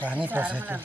पानी पर्छ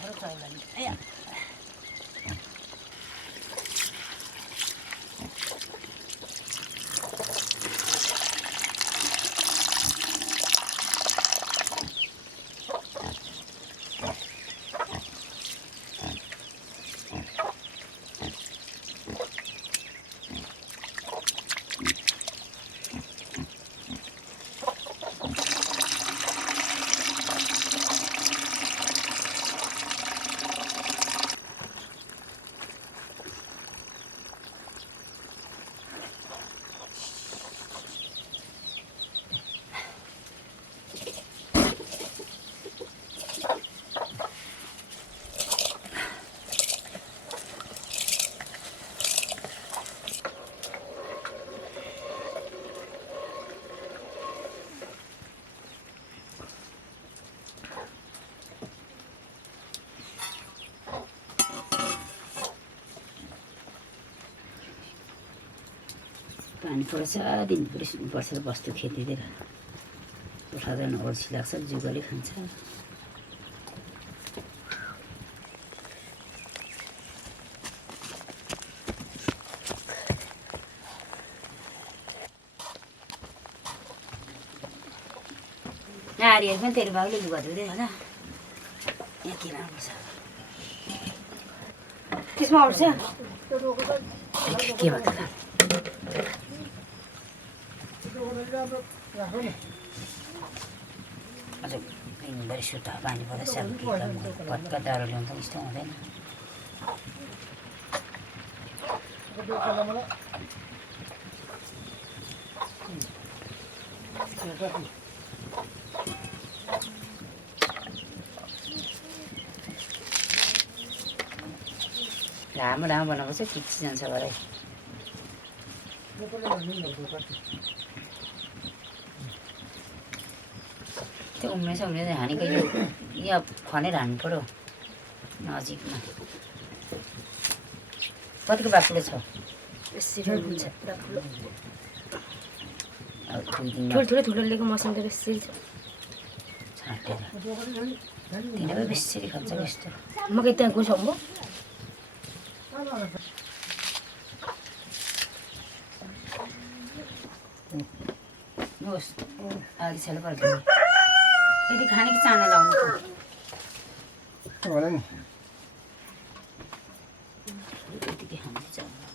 पानी पर्छ दिनभरि सुत्नुपर्छ बस्तु खेतीतिर उठा जान अल्छी लाग्छ जुगाले खान्छ नारीहरू पनि तेरो बाबुले लुगा धुँदै होला यहाँ के राम्रो छ त्यसमा अल्छ के भएको अझ दिनभरि सुत्ता पानी पर्दा साबुन पत्का दारो ल्याउनु त यस्तो हुँदैन लामो लामो बनाएको चाहिँ टिक्सी जान्छ भरे त्यो उम्मेछ हानेको यो यहाँ खनेर हान्नु पऱ्यो नजिकमा कतिको बाक्लो छ ठुलो लिएको मसिन त बेसी छ छाटेर तिनीहरू बेसी खान्छ यस्तो मकै त्यहाँ गुसाउँ भयो होस् अघि छेल पर्दैन यदि खाने कि चाना लाउनु होला नि यतिकै खान्छ चाना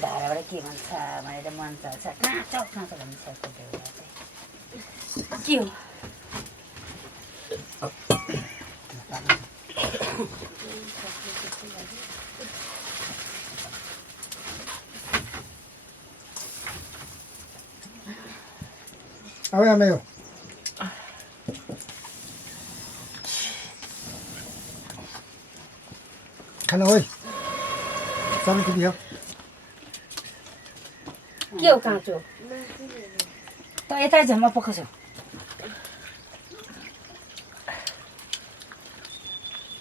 धाराबाट के भन्छ भनेर मन चल्छ काँचो काँचो भन्छ के हो अब आमे हो खाना हो सानो टिभी हो के हो काँचो त यता झम्मा पकाउँछ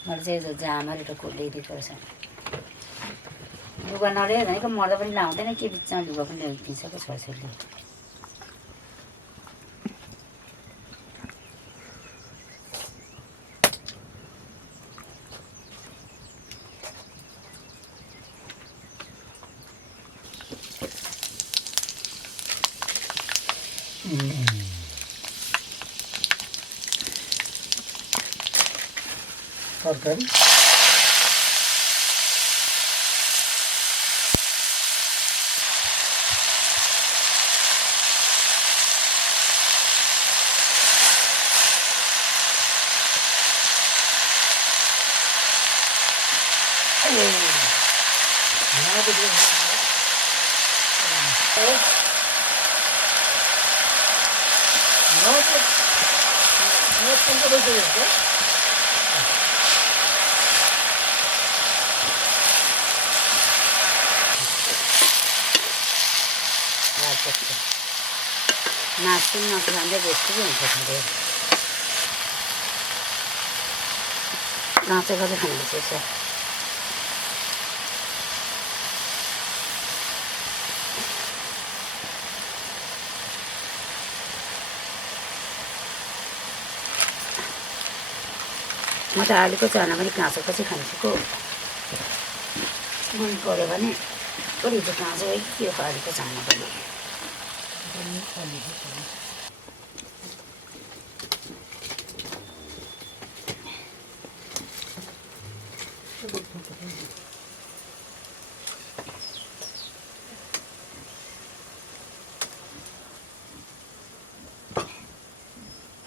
मैले चाहिँ जामाले त ल्याइदिएको रहेछ लुगा नलिएर भनेको मर्दा पनि लाउँदैन के बिचमा लुगा पनि किनिसक्यो छोराछोरीले तरकारी नाच्नु नखाँदै बेसी हुन्छ खाँदै नाचेको चाहिँ खानुपर्छ यसो म त आलुको चाना पनि काँचोको चाहिँ खान्छु मन पऱ्यो भने कति चाहिँ काँचो है के हो आलुको चाना पनि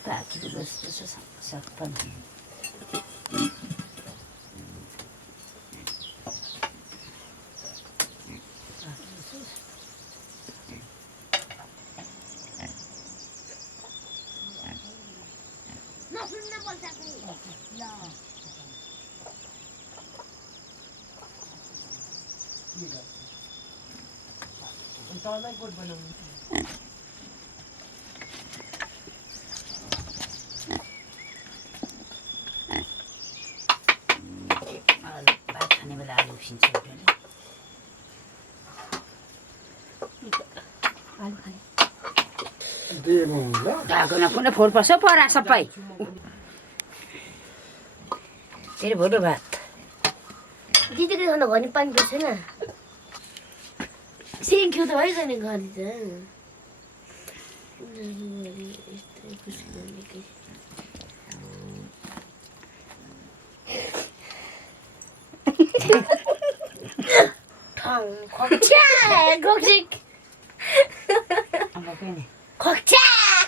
पाकेको जस्तो छ साग पनि भात खाने बेला आलु उसिन्छ ढाकोमा कुनै फोहोर पर्छ परा सबै फेरि भोटो भात दिदीको खाना घरि पानी पर्छ छैन सिङ्ख्यो त भइगयो नि घरि त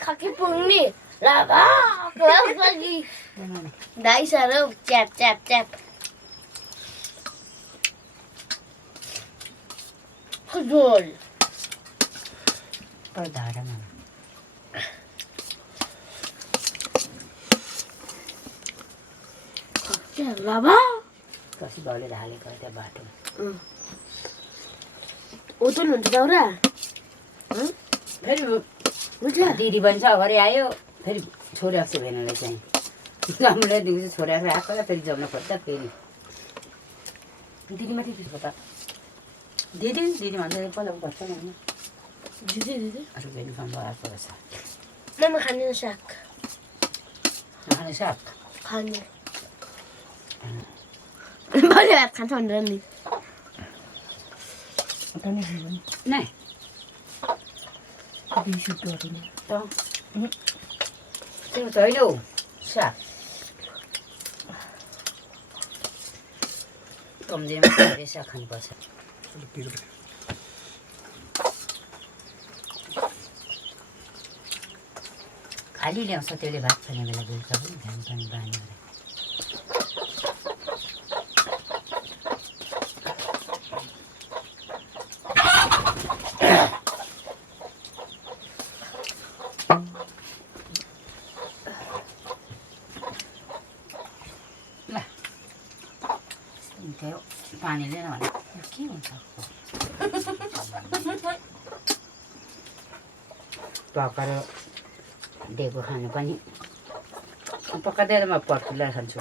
खकी पुग्ने दाइ साह्रो च्याप च्याप च्याप झोल धारामा लाभा कति बाउले हालेको त्यहाँ बाटो ओतुल हुन्छ दाउरा फेरि हुन्छ दिदी बन्छ अगाडि आयो फेरि छोडेको छ भेनालाई चाहिँ जम्लै दिउँसो छोडेको आएको फेरि जम्न खोज्दा फेरि दिदी माथि त्यसको त दिदी दिदी भन्छ पहिला गर्छ नि होइन दिदी दिदी अरू भेनी काम आएको रहेछ ममा खाने साग नखाने साग खाने मैले भात खान्छ भनेर नि नै त्यो त होइन हौ साग कम्तीमा धेरै साग खानुपर्छ खाली ल्याउँछ त्यसले भात खाने बेला बेलुका पनि घाम पनि बाँधेर पानी लिएन भने के हुन्छ पकाएर दिएको खानु पनि पकाउँदै म पर्खिँदै खान्छु